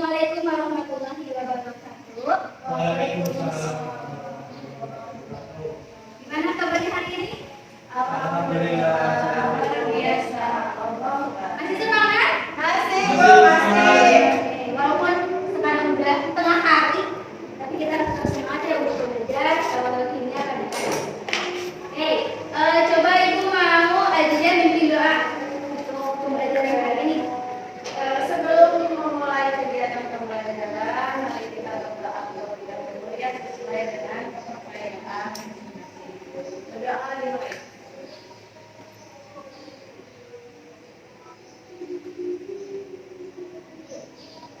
Assalamualaikum warahmatullahi wabarakatuh. Waalaikumsalam. Gimana kabarnya hari ini? Alhamdulillah. Luar biasa. Masih semangat? Masih. Oke, walaupun sekarang udah tengah hari, tapi kita tetap semangat ya untuk belajar kimia pada hari ini. Oke, coba ibu mau aja mimpi doa untuk pembelajaran hari ini. Sebelum memulai kegiatan pembelajaran, mari kita berdoa terlebih dahulu ya sesuai dengan kepercayaan. Berdoa dimulai.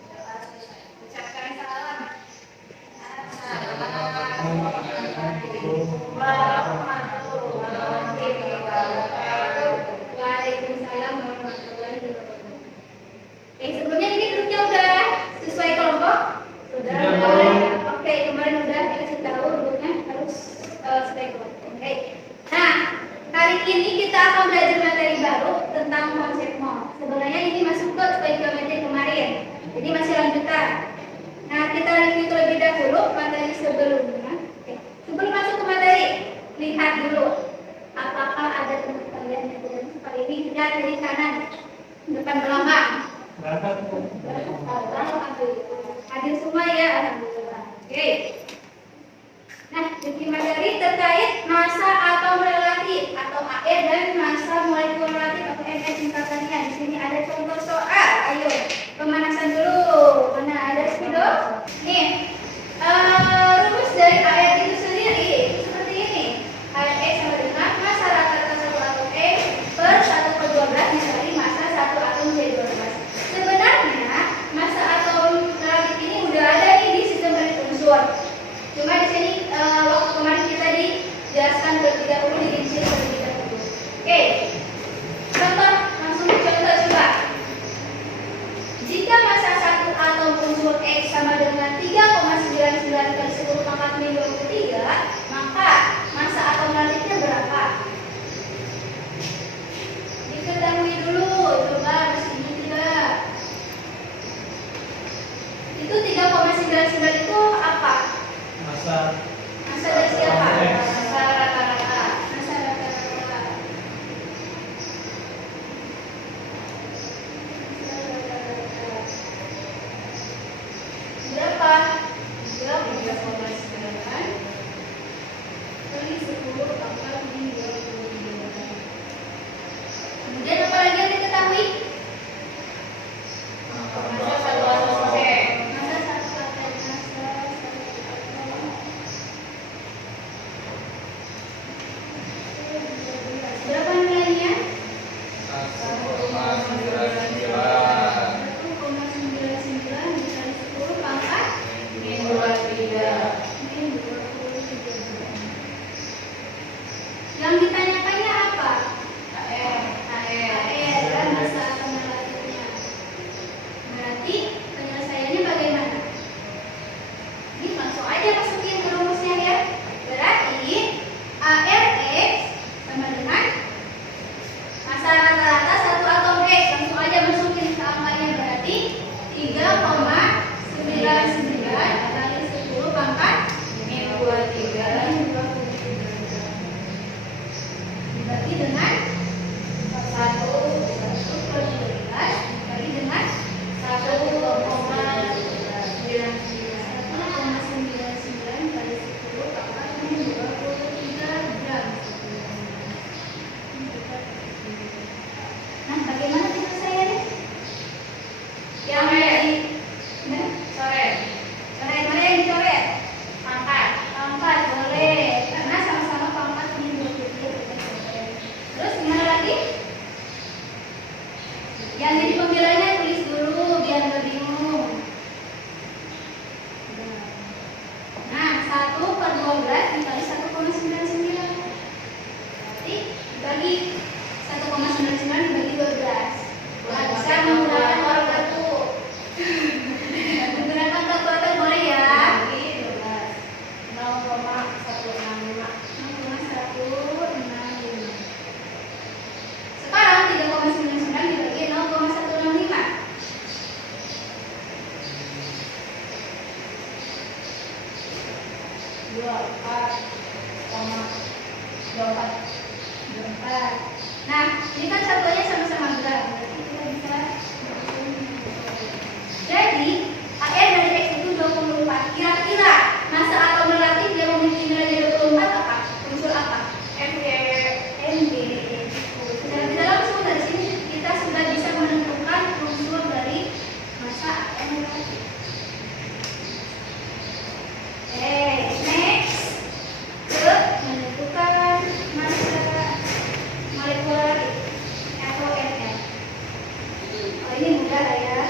Berdoa selesai. Ucapkan salam. Assalamualaikum warahmatullahi wabarakatuh. Waalaikumsalam warahmatullahi wabarakatuh. Oke, sebelumnya ini duduknya udah sesuai kelompok? Sudah. Oke, kemarin udah dikasih tahu duduknya harus sesuai kelompok. Oke. Nah, hari ini kita akan belajar materi baru tentang konsep mol. Sebenarnya ini masuk ke stoikiometri kemarin, jadi masih lanjutan. Nah, kita review terlebih dahulu materi sebelumnya. Oke. Sebelum masuk ke materi, lihat dulu apakah ada teman kalian yang tidak seperti ini. Lihat dari kanan, depan belakang. Hadir semua ya, alhamdulillah. Oke. Nah, review materi terkait massa atom relatif atau AE dan massa molekul relatif atau MS singkatannya. Di sini ada contoh soal. Ayo, pemanasan dulu. Mana ada spidol? Nih, rumus dari ayat itu sendiri seperti ini. Ayat X sama dengan massa rata-rata satu atom E per 1/12 dikali massa satu atom C12. Sebenarnya massa atom relatif ini udah ada nih di sistem periode unsur. Cuma di sini waktu kemarin kita dijelaskan terlebih dahulu, dirinci terlebih dahulu. Oke, contoh langsung contoh coba. Jika massa satu atom unsur X sama dengan 3,99 kali 10 pangkat min 23, maka massa atom relatifnya berapa? Diketahui dulu, coba di sini tidak. Itu 3,99 itu apa? Masa Dari siapa? Massa rata-rata. Massa rata-rata. Berapa? 3,9 Kali 10 pangkat min 23. Kemudian apa lagi yang diketahui? massa satu atom C. Massa satu atom. 24. Nah, ini kan satunya sama-sama berat. Berarti kita bisa. Jadi, AR dari X itu 24. Kira-kira masa atom relatif yang memiliki nilai 24 apa? Unsur apa? MG. Mg. Secara tidak langsung dari sini kita sudah bisa menentukan unsur dari masa atom relatif. Next ke menentukan masa molekular atau NM. Oh, ini mudah lah ya.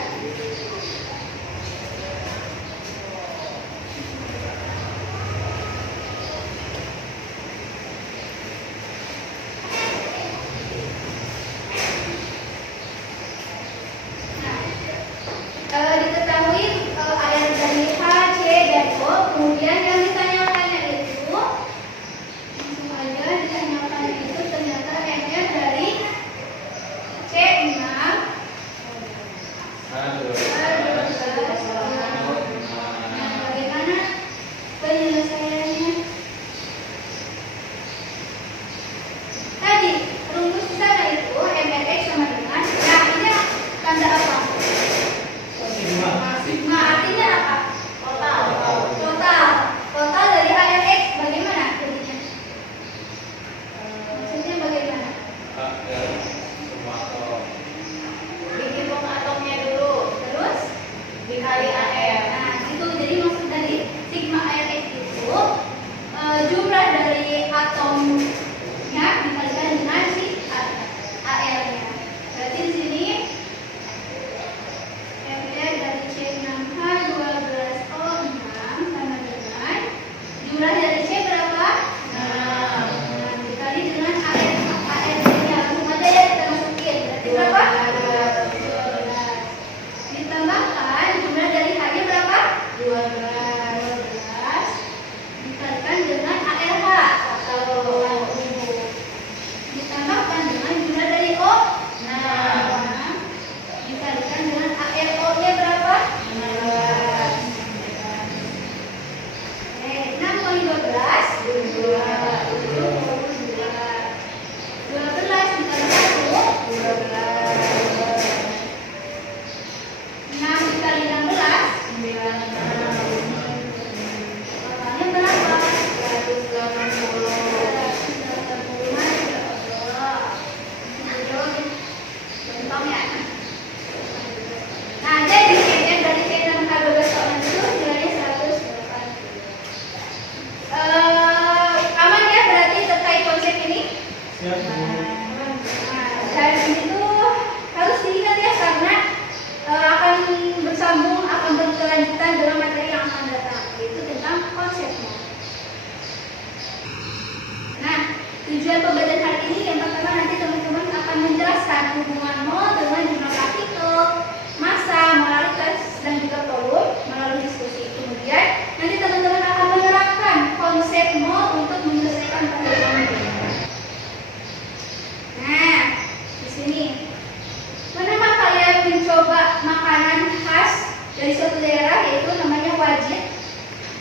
Diketahui air dari H, C, dan O. Kemudian yang ditanyakannya itu langsung aja ditanyakannya itu ternyata NR dari C6 bagaimana penyelesaiannya? Tadi rumus di sana itu MRX sama dengan, nah ini tanda apa? Sigma artinya apa? Total dari ARX bagaimana jadinya? Maksudnya bagaimana? Dihitung atomnya dulu, Terus? dikali AR. Nah, itu jadi maksud dari sigma ARX itu jumlah dari atomnya dikalikan dengan si AR-nya. Berarti di sini MR dari C6H 12O6 sama dengan jumlah dari C berapa? 6. Nah, dikali dengan AR-nya. Langsung aja ya kita masukin. Berarti berapa? 12. Ditambahkan jumlah dari H-nya berapa? 12. Dikalikan dengan ARH 1. Ditambahkan dengan jumlah dari O 6. Dikalikan dengan ARO-nya berapa? 15. 6 kali 12 12 dikali 1 6 dikali 16 totalnya berapa? 180. Nah, jadi NR dari C6H12O6 itu nilainya 108. Aman ya berarti terkait konsep ini? Siap, Bu. Dan itu harus diingat ya karena akan bersambung, akan berkelanjutan dalam materi yang akan datang, yaitu tentang konsepnya. Nah, tujuan pembelajaran hari ini yang pertama nanti teman-teman akan menjelaskan hubungan mol dengan jumlah partikel, massa, molaritas, dan juga volume melalui diskusi. Kemudian nanti teman-teman akan menerapkan konsep mol untuk menyelesaikan penggunaan. Nah, di sini pernah kalian mencoba makanan khas dari suatu daerah yaitu namanya wajit?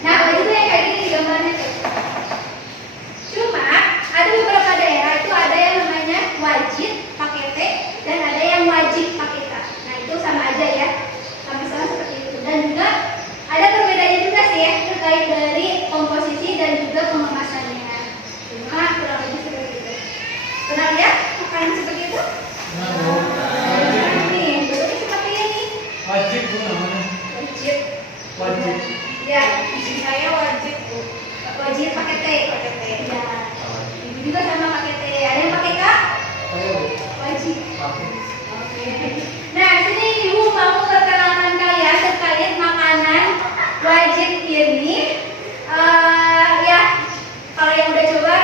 Nah, wajit itu yang kayak gini gambarnya tuh. Cuma ada beberapa daerah itu ada yang namanya wajit pakai T dan ada yang wajib pakai K. Nah, itu sama aja ya, sama-sama seperti itu. Dan juga ada perbedaannya juga sih ya terkait dari komposisi dan juga pengemasannya. Cuma kurang lebih seperti itu. Benar ya makanan seperti itu? Nah, Bu. Nih, bentuknya seperti ini. Wajib, Bu, namanya. Wajib. Wajib. Ya, Saya wajib, Bu. wajib pakai T. Ya. Ibu juga sama pakai T. Ada yang pakai K? Saya, Bu. Wajib. Pakai. Oke. Nah, sini Ibu mau perkenalkan kalian terkait makanan wajib ini. Ya, kalau yang udah coba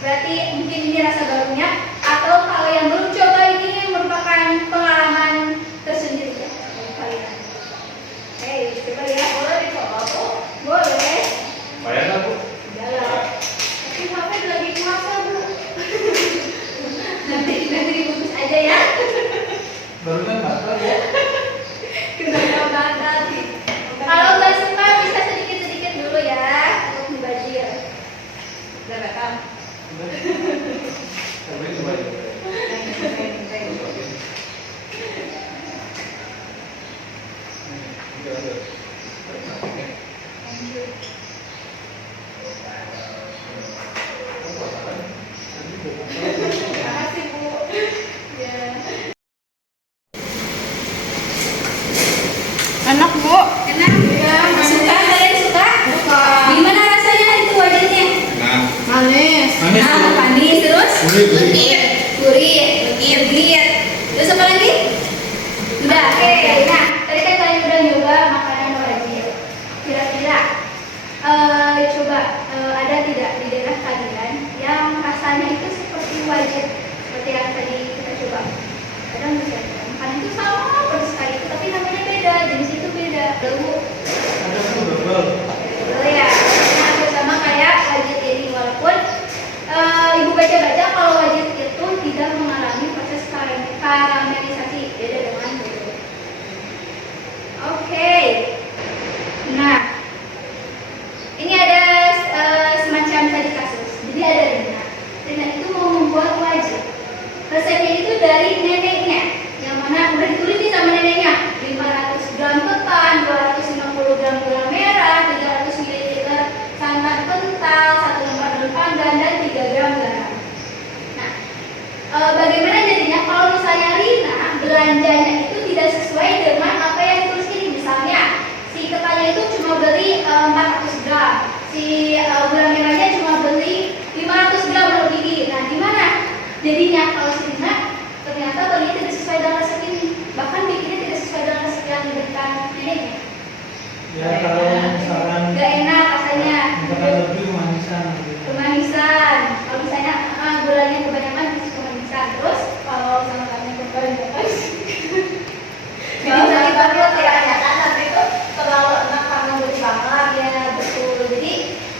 berarti mungkin ini rasa barunya. Atau kalau yang belum coba ini merupakan pengalaman tersendiri ya bagi kalian. Oke, coba ya. Boleh dicoba, Bu? Boleh. Bayar nggak, Bu? Jalan. Tapi HP lagi puasa, Bu. Nanti dibungkus aja ya. Baru kan batal ya? Kenapa batal sih? Kalau nggak suka bisa sedikit-sedikit dulu ya untuk membajir. Makasih, Bu. Ya. Enak Bu. Enak. Iya. Suka kalian suka? Suka. Gimana rasanya itu wajahnya? Nah, Manis. manis. Manis terus? Gurih, gurih. Gurih. Gurih. Terus apa lagi? Udah. Oke. Nah, tadi kan kalian udah nyoba makanan wajib. Kira-kira coba ada tidak di daerah kalian yang rasanya itu seperti wajib seperti yang tadi kita coba? Ada nggak sih? Makanan itu sama persis kayak itu tapi namanya beda, jenis itu beda. Lalu Ada tuh double. oh ya, nah sama kayak wajib ini walaupun ibu baca-baca kalau wajib itu tidak mengalami proses karamelisasi beda dengan dulu. Oke. Nah, ini ada semacam tadi kasus. Jadi ada Rina. Rina itu mau membuat wajib. Resepnya itu dari neneknya. Yang mana udah ditulis nih sama neneknya. 500 gram ketan, 250 gram gula merah, 300 ml santan kental, 1 lembar daun pandan, dan 3 gram garam. Nah, bagaimana jadinya kalau misalnya Rina belanjanya itu tidak sesuai dengan apa yang ditulis ini? Misalnya si ketannya itu cuma beli 400 gram, si gula merahnya cuma beli 500 gram lebih. Nah, gimana jadinya kalau si Rina ternyata belinya tidak sesuai dengan resep ini, bahkan bikinnya tidak sesuai dengan resep yang diberikan neneknya? Ya kalau misalkan Gak enak rasanya. lebih manisan gitu. Kemanisan. Kalau misalnya gulanya kebanyakan bisa kemanisan. Terus kalau sama kami kebanyakan Jadi dari banget ya, ya kan nanti itu terlalu enak karena gurih banget. ya betul. Jadi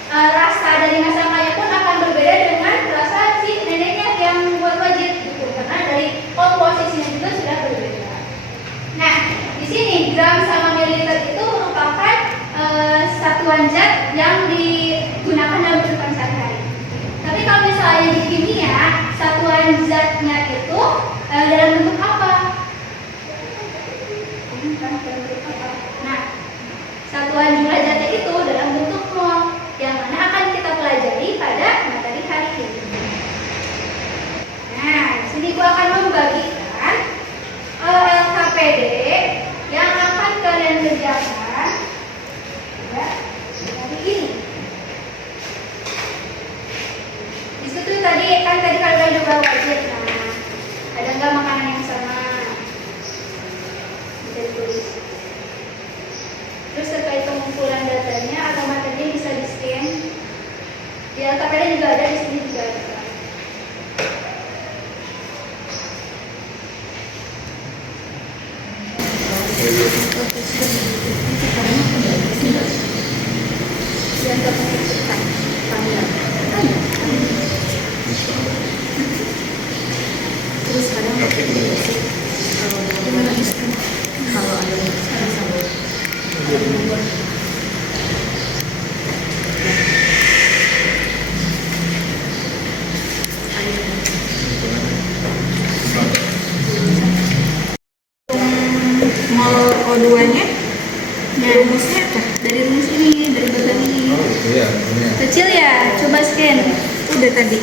rasa dari masakannya pun akan berbeda dengan rasa si neneknya yang buat wajib gitu. Karena dari komposisinya juga sudah berbeda. Nah, di sini gram sama mililiter itu merupakan satuan zat yang digunakan dalam kehidupan sehari-hari. Tapi kalau misalnya di kimia, satuan zatnya itu dalam bentuk apa? Nah, satuan jumlah zatnya itu dalam bentuk mol, yang mana akan kita pelajari pada materi hari ini. Nah, di sini gua akan membagikan LKPD yang akan kalian kerjakan ya, hari ini. Di situ tadi kan tadi kalian udah bawa wajib. Nah, ada nggak makanan yang sama? Bisa ditulis. Terus terkait pengumpulan datanya atau materinya bisa di scan. Di LKPD juga ada, di sini juga ada. Mol O2-nya Nah, rumusnya apa? dari rumus ini, dari bagian ini. Iya, ini. Kecil ya, coba scan. Udah tadi.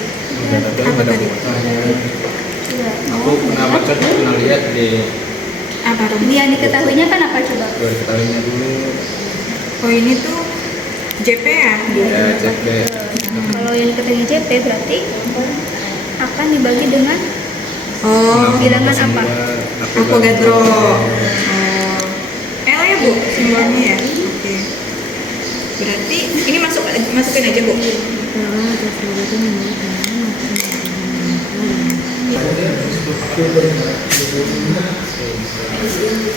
Apa tadi? Coba. Aku pernah baca, pernah lihat di Apa Ini rumus? yang diketahuinya kan apa coba? ketahuinya dulu. Oh ini tuh JP ya? Ya, CP. Kalau yang diketahui JP berarti akan dibagi dengan Oh, bilangan apa? Avogadro. Oh. L ya Bu, simbolnya ya? Oke. Berarti ini masukin aja Bu.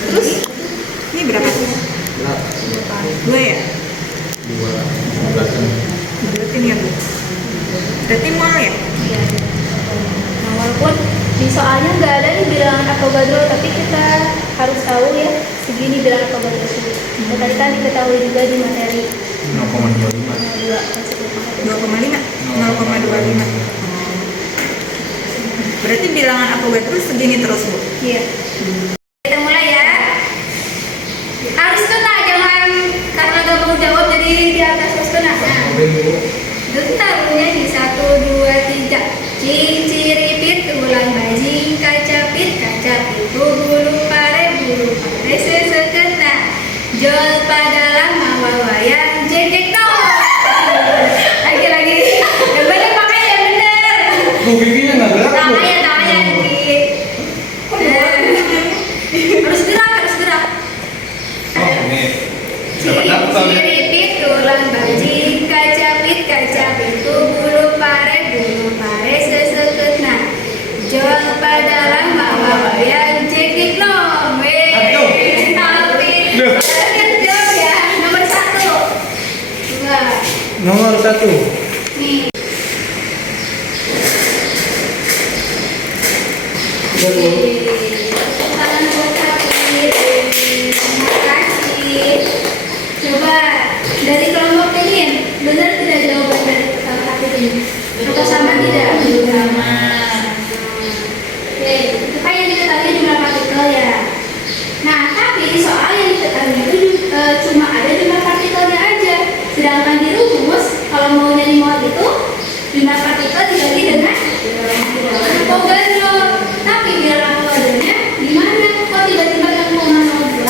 Terus Ini berapa? 2 ya? Berarti ini ya Bu. Berarti mol ya? ya. Nah, walaupun di soalnya nggak ada nih bilangan Avogadro, tapi kita harus tahu ya segini bilangan Avogadro sendiri. Nah, tadi kan diketahui juga di materi 0,25. 2 masuk ke 2,5? 0,25. Berarti bilangan Avogadro segini terus Bu? Iya. Kita mulai ya. Aristoteles karena gak mau jawab jadi di atas setengah. Nah, bentar nyanyi 1, 2, 3. Cinciripit ulang bajing kaca pit bulu pare sesekena jol padalang mawa wayang jengkek no. Lagi yang bener makanya yang bener. Bibinya nggak gerak. Tangannya dikit. Harus gerak. Oh ini. Dapat apa ya? Cinciripit ulang bajing kaca pit bulu pare sesekena jol padalang mawa wayang jengkek no. Jawab ya, nomor 1. Nomor 1. Nih. Tangan buat Sakit. Terima kasih. Coba dari kelompok ini benar tidak jawaban dari Sakit ini? Atau sama tidak? Sama. Oke, itu kan yang diketahui jumlah partikel ya. Nah, tapi soal yang diketahui itu cuma ada jumlah partikelnya aja. Sedangkan di rumus kalau mau nyari mol itu jumlah partikel dibagi dengan Avogadro. Tapi biar Avogadronya gimana? Kok tiba-tiba yang mau 0,2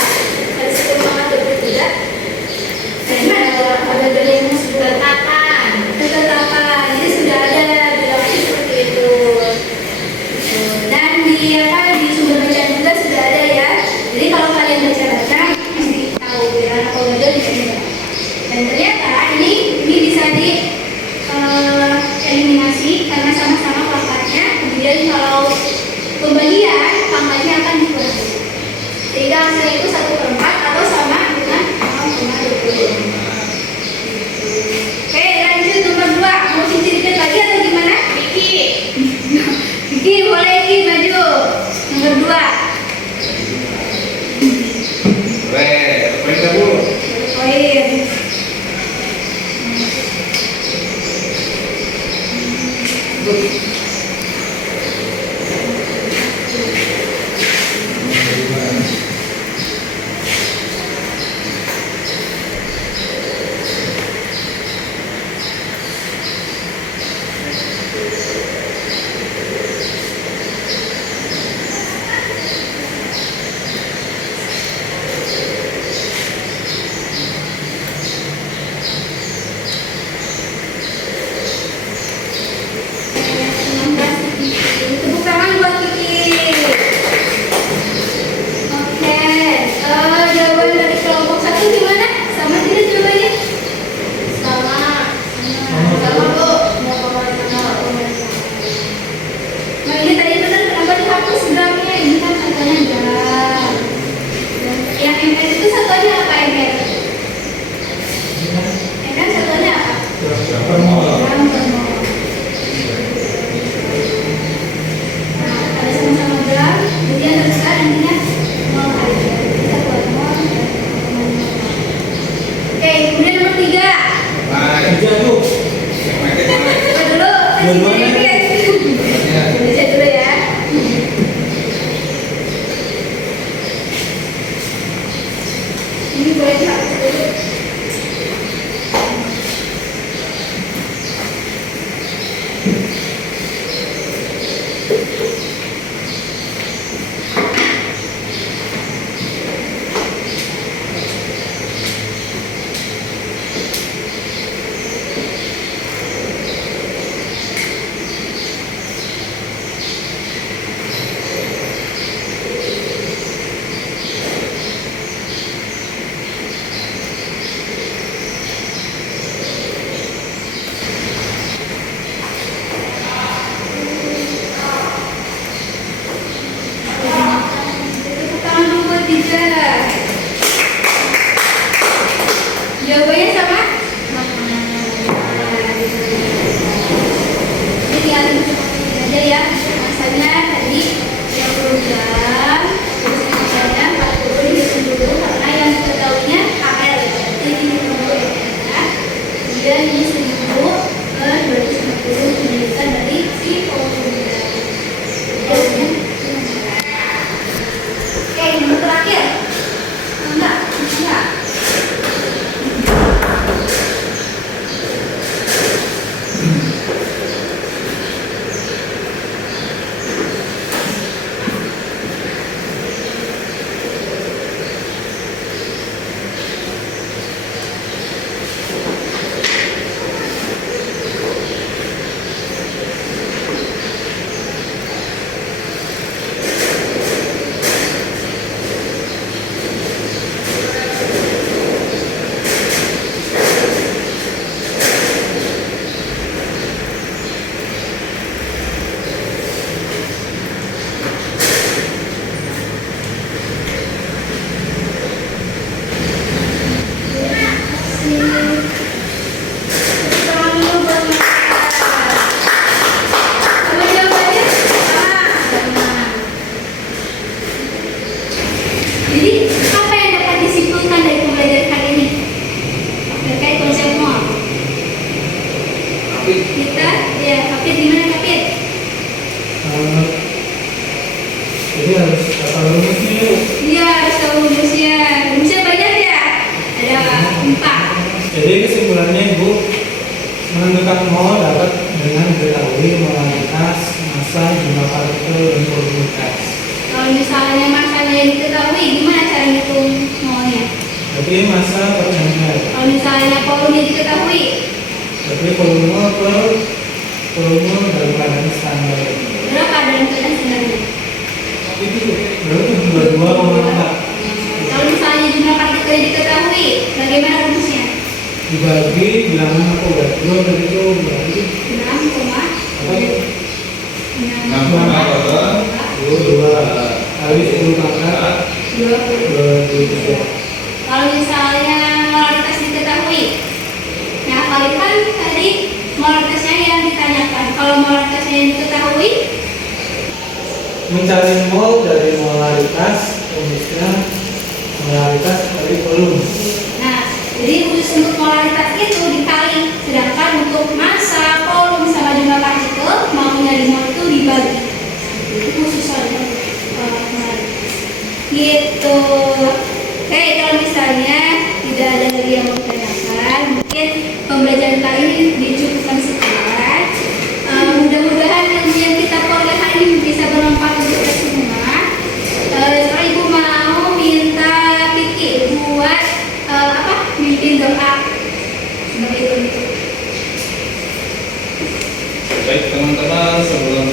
dari 1,23? Karena ada Avogadro yang ketetapan. Jadi sudah ada bilangnya seperti itu. Dan di sumber bacaan juga sudah ada ya. Jadi kalau kalian baca mesti tahu ya Avogadro di sini. Dan ternyata ini bisa di eliminasi karena sama-sama pangkatnya. Kemudian kalau pembagian pangkatnya akan dikurangi. Sehingga hasilnya itu 1/4 atau sama dengan 0,25. Oke, lanjut nomor 2. Mau cincin lagi atau gimana? Vicky boleh Vicky maju. Nomor 2. Poin kamu. Poin. Tepuk tangan buat Kiki. Oke, jawaban dari kelompok 1 gimana? Sama tidak jawabannya? Sama Bu. Nah ini tadi benar kenapa dihapus gramnya? Ini kan satunya gram. Yang MR itu satunya apa MR? MR satunya apa? Gram per mol. Ada sama-sama gram, jadi yang terbesar nantinya 0 aja. Kita buat 0. Oke, kemudian nomor 3. Tuh. Coba dulu, baca dulu ya. Ini boleh dihapus dulu. Jadi kesimpulannya Ibu, menentukan mol dapat dengan diketahui molaritas, massa, jumlah partikel, dan volume gas. Kalau misalnya masanya yang diketahui, gimana cara ngitung molnya? Berarti massa per ml. Kalau misalnya volume diketahui, Berarti volume per volume dalam keadaan standar. berapa dalam keadaan sebenarnya? Itu berarti 22,4 Kalau misalnya jumlah partikel diketahui, bagaimana rumusnya? dibagi bilangan apa berarti? Dua berarti itu berarti 6, apa? 6, 22 kali 10 pangkat 20. 23. Kalau misalnya molaritas diketahui, nah paling kan tadi molaritasnya yang ditanyakan. Kalau molaritasnya yang diketahui, Mencari mol dari molaritas, rumusnya molaritas kali volume. nah jadi khusus untuk molaritas itu dikali, sedangkan untuk massa, volume sama jumlah partikel maunya di mol itu dibagi. Itu khusus soal molaritas. Gitu. Oke, kalau misalnya tidak ada lagi yang mau ditanyakan, mungkin pembelajaran kali ini dicukupkan sekian. Mudah-mudahan ilmu yang kita peroleh hari ini bisa bermanfaat untuk kita semua. Sekarang Ibu mau minta Kiki buat mimpin doa sebagai penutup. Baik teman-teman, sebelum